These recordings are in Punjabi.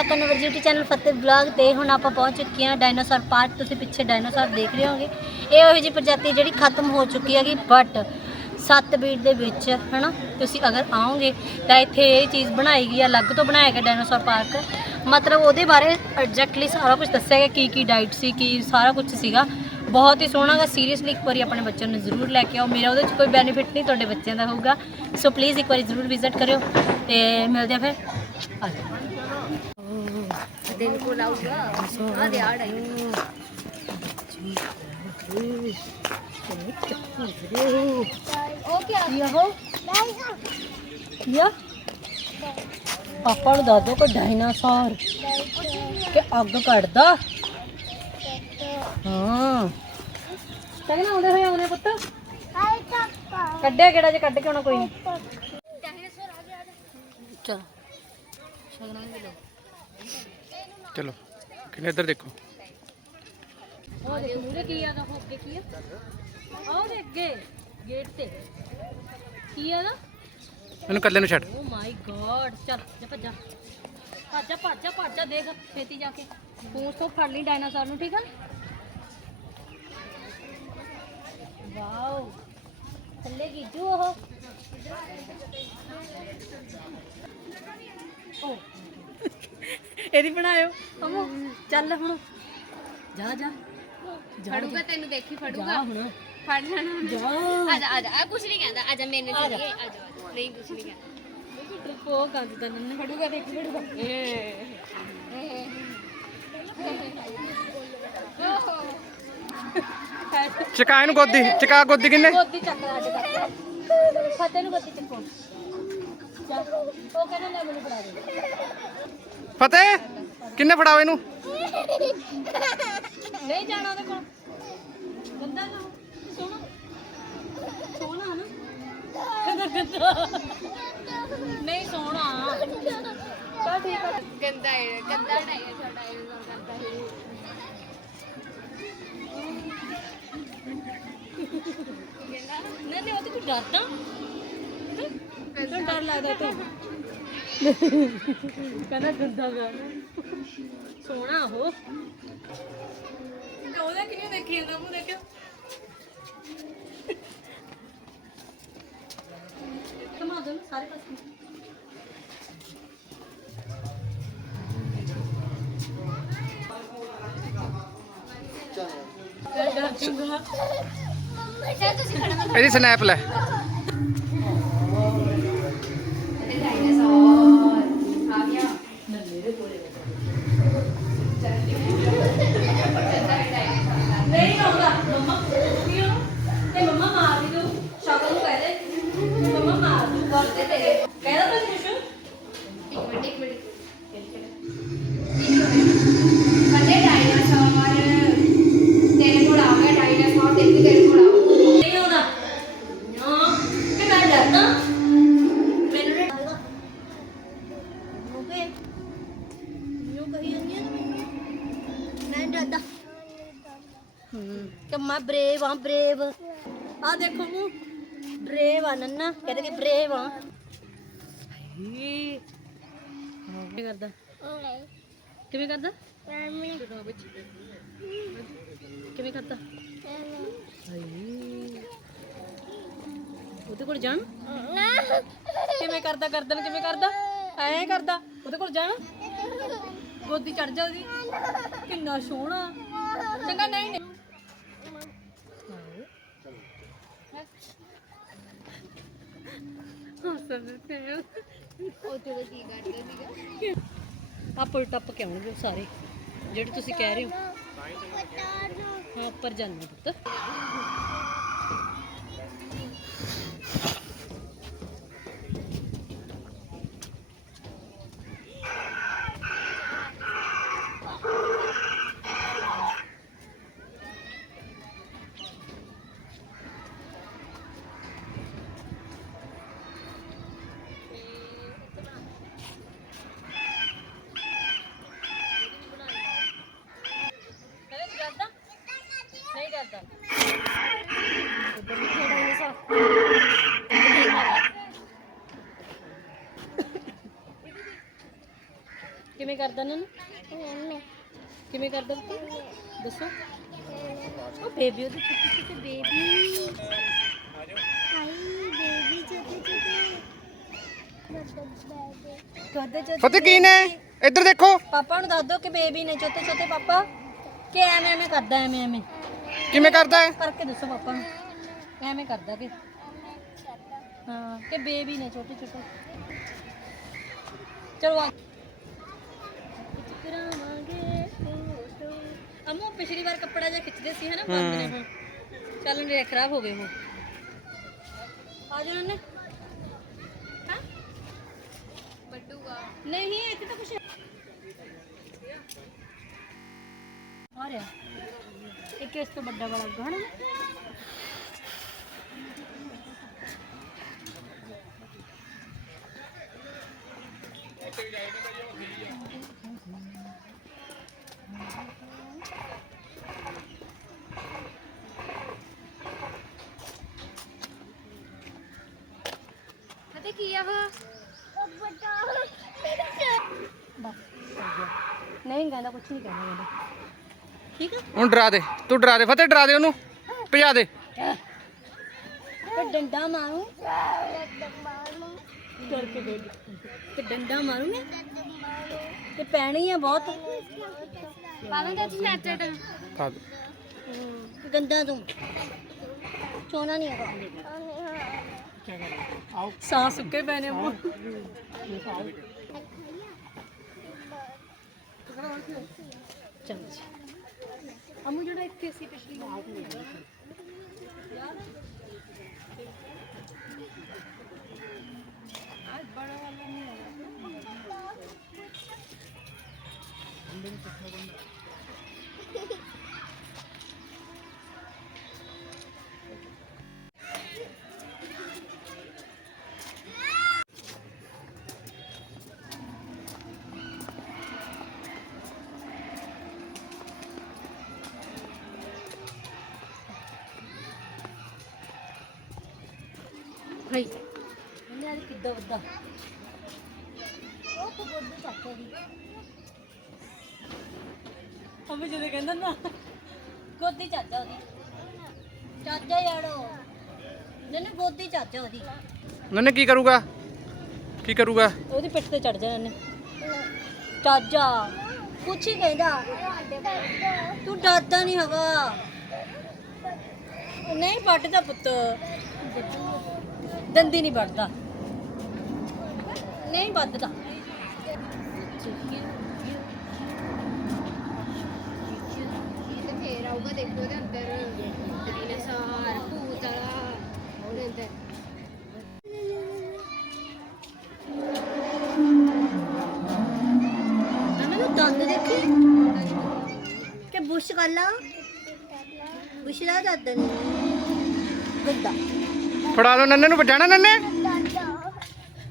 Back on our channel Fateh vlog ਤੇ ਹੁਣ ਆਪਾਂ ਪਹੁੰਚ ਚੁੱਕੇ ਹਾਂ ਡਾਇਨਾਸੌਰ ਪਾਰਕ ਤੁਸੀਂ ਪਿੱਛੇ ਡਾਇਨਾਸੌਰ ਦੇਖ ਰਹੇ ਹੋਗੇ। ਇਹ ਉਹੋ ਜਿਹੀ ਪ੍ਰਜਾਤੀ ਜਿਹੜੀ ਖਤਮ ਹੋ ਚੁੱਕੀ ਹੈਗੀ ਬਟ ਸੱਤ ਬੀਟ ਦੇ ਵਿੱਚ, ਹਨਾ? ਤੁਸੀਂ ਅਗਰ ਆਓਗੇ ਤਾਂ ਇੱਥੇ ਇਹ ਚੀਜ਼ ਬਣਾਈ ਗਈ ਹੈ ਅਲੱਗ ਤੋਂ ਬਣਾਇਆ ਗਿਆ ਡਾਇਨਾਸੌਰ ਪਾਰਕ ਮਤਲਬ ਉਹਦੇ ਬਾਰੇ ਐਗਜ਼ੈਕਟਲੀ ਸਾਰਾ ਕੁਝ ਦੱਸਿਆ ਗਿਆ, ਕੀ ਕੀ ਡਾਈਟ ਸੀ, ਕੀ ਸਾਰਾ ਕੁਝ ਸੀਗਾ। ਬਹੁਤ ਹੀ ਸੋਹਣਾ ਗਾ ਸੀਰੀਅਸਲੀ ਇੱਕ ਵਾਰੀ ਆਪਣੇ ਬੱਚਿਆਂ ਨੂੰ ਜ਼ਰੂਰ ਲੈ ਕੇ ਆਓ। ਮੇਰਾ ਉਹਦੇ 'ਚ ਕੋਈ ਬੈਨੀਫਿਟ ਨਹੀਂ, ਤੁਹਾਡੇ ਬੱਚਿਆਂ ਦਾ ਹੋਊਗਾ। ਸੋ ਪਲੀਜ਼ ਇੱਕ ਵਾਰੀ ਜ਼ਰੂਰ ਵਿਜ਼ਿਟ ਕਰਿਓ ਤੇ ਮਿਲਦੇ ਆ ਫਿਰ। ਆ ਜਾਓ ਦਿਨ ਕੋਲ ਆਊਗਾ ਆ ਨੂੰ ਦੱਸ ਦੋ ਕੋਈ ਡਾਇਨਾਸੌਰ ਕਿ ਅੱਗ ਕੱਢਦਾ ਹਾਂ। ਕਹਿੰਦਾ ਆਉਂਦੇ ਹੋਏ ਆਉਣੇ ਪੁੱਤ ਕੱਢਿਆ ਕਿਹੜਾ ਜੇ ਕੱਢ ਕੇ ਆਉਣਾ ਕੋਈ ਨਹੀਂ ਚਲ। ਸ਼ਗਨਾਂ ਦੇ ਲੋ ਚਲੋ ਕਿਨੇ ਇੱਧਰ ਦੇਖੋ। ਉਹ ਦੇਖ ਮੂਰੇ ਕੀ ਆ ਦਾ ਹੋ ਅੱਗੇ ਕੀ ਆ? ਆਹ ਦੇ ਅੱਗੇ ਗੇਟ ਤੇ। ਕੀ ਆ ਦਾ ਇਹਨੂੰ ਕੱਲੇ ਨੂੰ ਛੱਡ। ਓ ਮਾਈ ਗॉड ਚੱਲ ਜਾ ਭੱਜਾ। ਭੱਜਾ ਭੱਜਾ ਭੱਜਾ ਦੇਖ ਛੇਤੀ ਜਾ ਕੇ। ਪੂੰਛ ਤੋਂ ਫੜ ਲਈ ਡਾਇਨਾਸੌਰ ਨੂੰ ਠੀਕ ਆ ਵਾਓ ਥੱਲੇ ਗਿੱਜੂ ਉਹ। ਓ ਇਹਦੀ ਬਣਾਇਓ। ਅਮੋ ਚੱਲ ਹੁਣ। ਜਾ ਜਾ। ਫੜੂਗਾ ਤੈਨੂੰ ਦੇਖੀ ਜਾ ਫੜੂਗਾ। ਹੁਣ। ਫੜ ਲੈਣਾ ਜਾ। ਆ ਜਾ ਆ ਜਾ ਆ ਕੁਛ ਨਹੀਂ ਕਹਿੰਦਾ। ਆ ਜਾ ਆ ਜਾ। ਚੱਲੀਏ। ਆ ਜਾ ਨਹੀਂ ਕੁਛ ਨਹੀਂ ਕਹਿੰਦਾ। ਟ੍ਰਿਪ ਉਹ ਗੰਦ ਤਾਂ ਨੰਨੇ। ਫੜੂਗਾ ਦੇਖੀ ਫੜੂਗਾ। ਚਕਾ ਇਹਨੂੰ ਗੋਦੀ ਚਕਾ ਗੋਦੀ ਕਿੰਨੇ? ਗੋਦੀ ਚੱਕ ਅੱਜ ਫਤਿਹ ਨੂੰ ਗੋਦੀ ਚੱਕੋ। ਉਹ ਕਹਿੰਦਾ ਲੈ ਮੈਨੂੰ ਫੜਾ ਦੇ। ਫਤਿਹ ਕਿੰਨੇ ਫੜਾਓ ਇਹਨੂੰ? ਨਹੀਂ ਜਾਣਾ ਉਹਦੇ ਕੋਲ। ਗੰਦਾ ਨਾ। ਹੋ, ਸੋਹਣਾ ਸੋਹਣਾ ਨਾ। ਕਹਿੰਦਾ ਗੰਦਾ ਨਹੀਂ ਸੋਹਣਾ ਚੱਲ ਠੀਕ ਆ? ਗੰਦਾ ਹੈ ਗੰਦਾ ਡਾਈ ਹੈ ਛੋਟਾ ਹੈ ਗੰਦਾ ਹੈ ਨਹੀਂ ਨਹੀਂ ਉਹ ਤੇ ਤੂੰ ਡਰਦਾ। ਤੈਨੂੰ ਡਰ ਲੱਗਦਾ ਤੂੰ ਕਹਿੰਦਾ ਗੰਦਾ ਗਾ ਸੋਹਣਾ ਉਹ। ਉਹਦਾ ਕਿਵੇਂ ਦੇਖੀ ਜਾਂਦਾ ਮੂੰਹ ਦੇਖਿਓ ਕਮਾ ਦੋ ਨਾ ਸਾਰੇ ਪਾਸੇ। ਡਰ ਜੂਗਾ ਚੱਲ ਤੁਸੀਂ ਖੜਾ ਇਹਦੀ ਸਨੈਪ ਲੈ। ਬਰੇਵ ਆ ਦੇਖੋ ਮੂੰ ਬਰੇਵ ਆ ਨੰਨਾ, ਕਹਿੰਦੇ ਕਿ ਬਰੇਵ ਆ। ਹੀ ਕੀ ਕਰਦਾ? ਕਿਵੇਂ ਕਰਦਾ? ਕਿਵੇਂ ਕਰਦਾ? ਹਾਏ ਉਹਦੇ ਕੋਲ ਜਾਣ? ਕਿਵੇਂ ਕਰਦਾ ਗਰਦਨ, ਕਿਵੇਂ ਕਰਦਾ? ਐਂ ਕਰਦਾ। ਉਹਦੇ ਕੋਲ ਜਾਣ? ਗੋਦੀ ਚੜ ਜਾ ਉਹਦੀ। ਕਿੰਨਾ ਸੋਹਣਾ। ਚੰਗਾ ਨਹੀਂ। ਉੱਥੇ ਤਾਂ ਕੀ ਕਰਦਾ ਸੀਗਾ। ਆਪਰ ਟੱਪ ਕੇ ਆਉਣਗੇ ਉਹ ਸਾਰੇ। ਜਿਹੜੇ ਤੁਸੀਂ ਕਹਿ ਰਹੇ ਹੋ। ਹਾਂ ਉੱਪਰ ਜਾਂਦੇ ਪੁੱਤ ਨਹੀਂ ਕਰਦਾ ਕਿਵੇਂ ਕਰਦਾ ਨਨ ਕਿਵੇਂ ਕਰਦਾ ਪੁੱਤ ਦੱਸੋ। ਉਹ ਬੇਬੀ ਉਹਦੀ ਛੋਟੀ ਛੋਟੀ ਬੇਬੀ ਹਾਈ ਬੇਬੀ ਛੋਟੇ ਛੋਟੇ। ਛੋਟੇ ਛੋਟੇ ਫਤਿਹ ਕੀ ਨੇ? ਇੱਧਰ ਦੇਖੋ। ਪਾਪਾ ਨੂੰ ਦੱਸ ਦੋ ਕਿ ਬੇਬੀ ਨੇ ਛੋਟੇ ਛੋਟੇ ਪਾਪਾ ਕਿ ਐਵੇਂ ਐਵੇਂ ਕਰਦਾ ਐਵੇਂ ਐਵੇਂ। ਕਿਵੇਂ ਕਰਦਾ ਹੈ? ਕਰਕੇ ਦੱਸੋ ਪਾਪਾ ਨੂੰ। ਐਵੇਂ ਕਰਦਾ ਕਿ? ਹਾਂ ਕਿ ਬੇਬੀ ਨੇ ਛੋਟੇ ਛੋਟੇ। ਚਲੋ ਆ ਕਰਾਵਾਂਗੇ ਫੋਟੋ ਅਮੋ ਪਿਛਲੀ ਵਾਰ ਕੱਪੜਾ ਜਿਹਾ ਖਿੱਚਦੇ ਸੀ ਹਨਾ ਬੰਦ ਨੇ ਹੁਣ ਚੱਲ ਮੇਰੇ ਖਰਾਬ ਹੋ ਗਏ ਉਹ ਆ ਜਾਓ ਨੇ ਹਾਂ ਵੱਡੂਗਾ ਨਹੀਂ ਇੱਥੇ ਤਾਂ ਕੁਛ ਆ ਰਿਹਾ ਇੱਕ ਇਸ ਤੋਂ ਵੱਡਾ ਵਾਲਾ ਅੱਗਾ ਕੀ ਆ ਉਹ? ਬਸ ਹੋ ਗਿਆ ਨਹੀਂ ਕਹਿੰਦਾ ਕੁਛ ਨਹੀਂ ਕਹਿੰਦਾ ਕਹਿੰਦਾ। ਠੀਕ ਆ? ਹੁਣ ਡਰਾ ਦੇ ਤੂੰ ਡਰਾ ਦੇ ਫਤਿਹ ਡਰਾ ਦੇ ਉਹਨੂੰ ਭਜਾ ਦੇ। ਤੇ ਡੰਡਾ ਮਾਰੂ? ਡਰ ਕੇ ਬੋਲ ਤੇ ਡੰਡਾ ਮਾਰੂਗੇ? ਤੇ ਪੈਣੀ ਆ ਬਹੁਤ। ਪਾਵਾਂ ਤਾਂ ਸਨੈਪਚੈਟ ਖਾ ਦੇ। ਗੰਦਾ ਤੂੰ। ਸੋਨਾ ਨਹੀਂ ਹੈਗਾ। ਸਾਹ ਸੁੱਕੇ ਪਏ ਨੇ ਮੂੰਹ ਚਲੋ ਜੀ ਅਮੂ, ਜਿਹੜਾ ਇੱਥੇ ਸੀ ਪਿਛਲੀ ਵਾਰ ਯਾਦ ਹੈ ਅੱਜ ਬੜਾ ਵਾਲਾ ਨਹੀਂ ਭਾਈ ਇਹਨੇ ਅੱਜ ਕਿੱਦਾਂ ਵੱਡਾ ਉਹ ਤਾਂ ਬੋਲਦੇ ਚਾਚਾ ਦੀ ਅਮੇ ਜਦੋਂ ਕਹਿੰਦਾ ਨਾ ਗੋਦੀ ਚਾਚਾ ਉਹਦੀ। ਚਾਚਾ ਯਾੜੋ ਨਹੀਂ ਨਹੀਂ ਗੋਦੀ ਚਾਚਾ ਉਹਦੀ। ਨੰਨੇ ਕੀ ਕਰੂਗਾ? ਕੀ ਕਰੂਗਾ? ਉਹਦੀ ਪਿੱਠ ਤੇ ਚੜ ਜਾਣਾ ਇਹਨੇ ਚਾਚਾ ਕੁਛ ਹੀ ਕਹਿੰਦਾ। ਤੂੰ ਡਰਦਾ ਨਹੀਂ ਹੈਗਾ। ਨਹੀਂ ਵੱਢਦਾ ਪੁੱਤ। ਦੰਦੀ ਨਹੀਂ ਵੱਢਦਾ। ਨਹੀਂ ਵੱਢਦਾ। ਤੇ ਫੇਰ ਆਊਗਾ ਦੇਖੋ ਉਹਦੇ ਅੰਦਰ ਡਾਇਨਾਸੌਰ ਭੂਤ ਵਾਲਾ ਉਹਦੇ ਅੰਦਰ। ਮੈਨੂੰ ਦੰਦ ਦੇਖੀ। ਕਿ ਬੁਸ਼ ਕਰ ਲਾ। ਬੁਸ਼ ਲਾ ਦੰਦ। ਨਹੀਂ ਗੁੱਦਾ ਫੜਾ ਲਓ ਨੰਨੇ ਨੂੰ ਵਜਾਣਾ ਨੰਨੇ?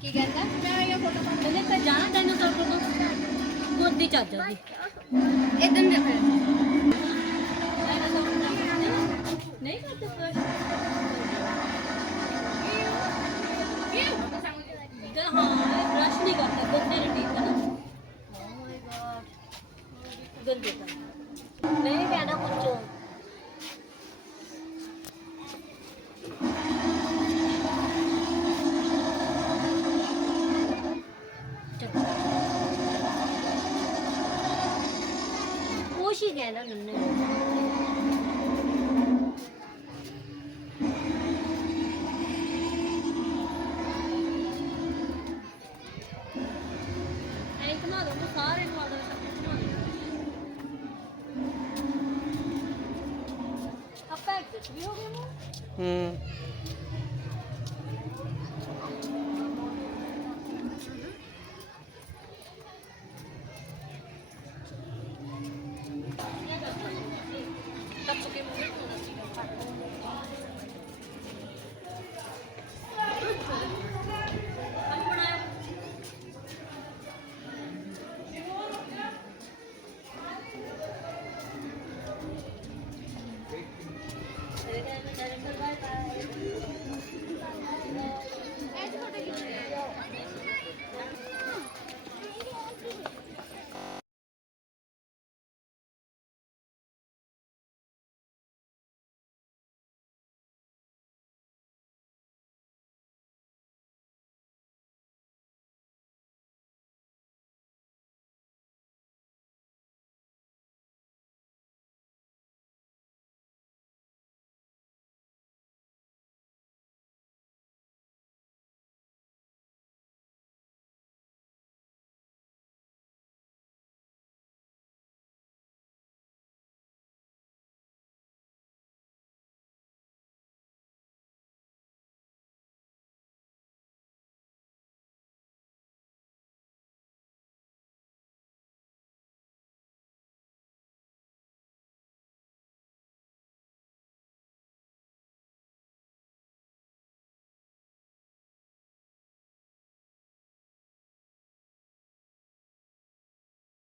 ਕੀ ਕਹਿੰਦਾ? ਮੈਂ ਇਹ ਫੋਟੋ ਉਹਨੇ ਤਾਂ ਜਾਣਾ ਡਾਇਨਾਸੌਰ ਕੋਲ ਗੋਦੀ ਚੱਜ ਉਹਦੀ ਇਦਾਂ ਦੇਖ ਨਹੀਂ ਕੁਛ ਹੀ ਕਹਿਣਾ ਨੰਨੇ ਐਂ ਘੁਮਾ